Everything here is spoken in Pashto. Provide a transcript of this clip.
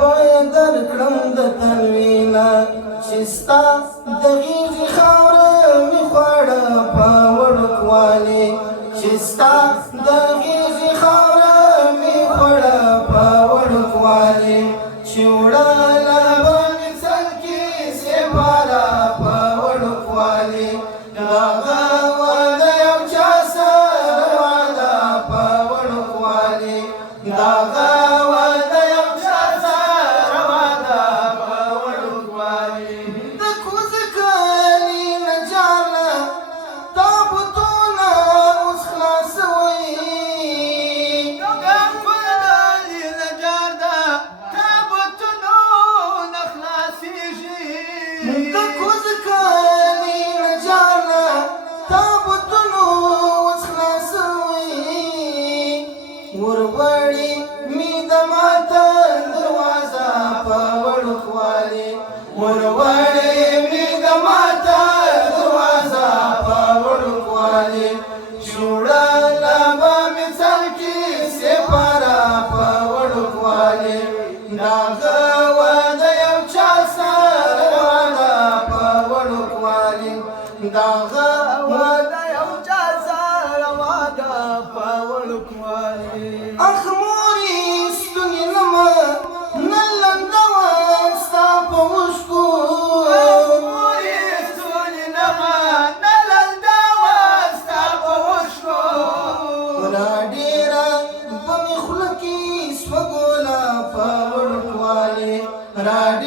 بوی درکړم د تنوینا چې ستا د غیږې خاوره مې خوړه په وړوکوالي چې ستا د غیږې خاوره مې خوړه په وړوکوالي چې وړله به مې څنګ کې سپاره په وړوکوالي هغه واده یو چا سره واده په وړوکوالي هغه واده یو چا سره واده په وړوکوالي د کوزه کلي نه جانه تابوتونه اوس خلاصوي د کوزه کلي نه جانه تابوتونه اوس خلاصوي وروړي مې د ماته دروازه په وړوکوالي وروړي مې د ماته دروازه په وړوکوالي چې وړله به مې څنګ کې سپاره په وړوکوالي دغه واده یو چا سره واده په وړوکوالي دغه واده یو چا سره واده په وړوکوالي اخ مورې ستونې لمه نه لنده وه ستا په اوښکو راډېره به مې خوله کې سوه ګوله په وړوکوالي راډېره